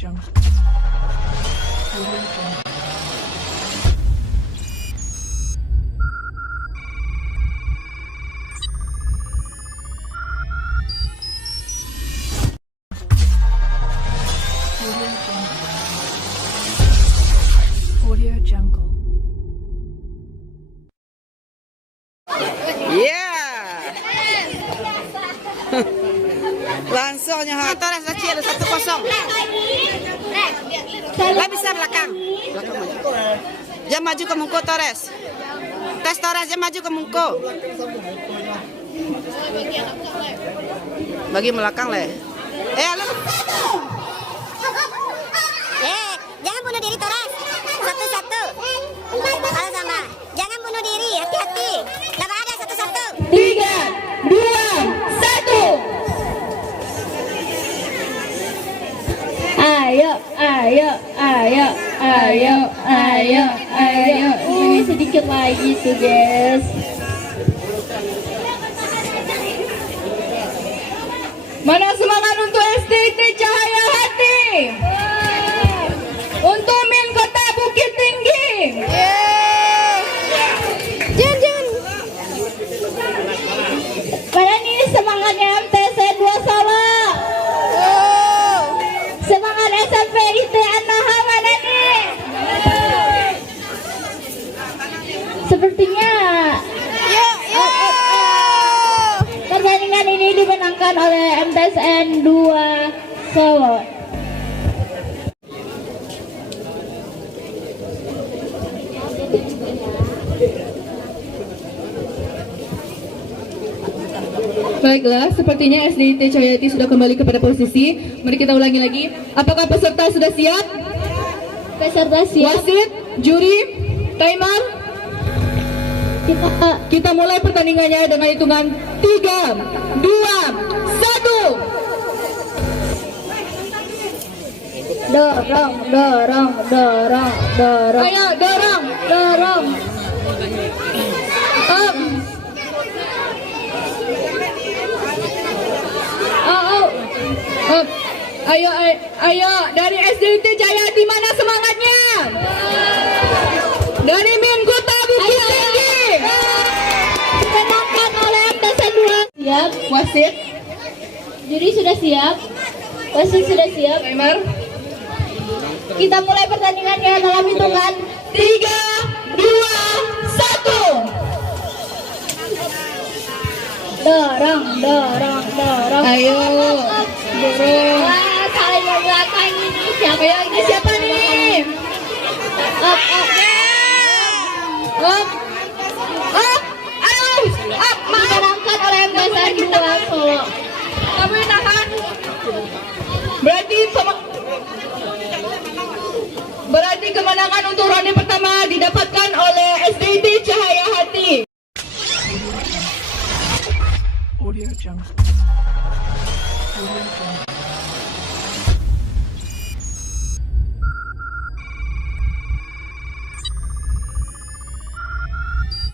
Jungle. Audio Jungle. Audio Jungle. Yeah. Langsungnya ha. Torres kecil 1-0. Lah bisa belakang. Belakang maju. Dia maju ke Mungko Torres. Tes Torres dia maju ke Mungko. Bagi belakang le. Halo. Jangan bunuh diri Torres. Satu-satu. Halo sama. Jangan bunuh diri, hati-hati. Nama ada satu-satu. 3, 2, 1. Ayo, ayo, ayo, ayo, ayo, ayo. Ini sedikit lagi tuh, guys. Mana semangat untuk SDT Cahaya Hati? Untuk Min Kota Bukit Tinggi. Jun. Mana nih semangatnya MTC 2 Solo? Semangat SMP IT Anaha mana nih? Sepertinya pertandingan ini dimenangkan oleh MTSN 2 Solo. Baiklah, sepertinya SDIT Cahyati sudah kembali kepada posisi. Mari kita ulangi lagi. Apakah peserta sudah siap? Peserta siap. Wasit, juri, timer. Kita mulai pertandingannya dengan hitungan 3, 2, 1. Dorong. Ayo, dorong. Ayo, dari SDIT Jayati mana semangatnya? Dari Min Kota Bukit Tinggi. Dimenangkan oleh MTSN 2. Siap, wasit. Juri sudah siap. Wasit sudah siap. Timer. Kita mulai pertandingannya dalam hitungan 3, 2, 1. Dorong. Ayo, dorong. Saling membelakangi ini siapa? Ini siapa nih? Up. Dimenangkan oleh MTSN 2 Solo. Kamu yang tahan. Berarti kemenangan untuk ronde pertama didapatkan oleh SDIT Cahaya Hati. Audio Jungle. Audio Jungle.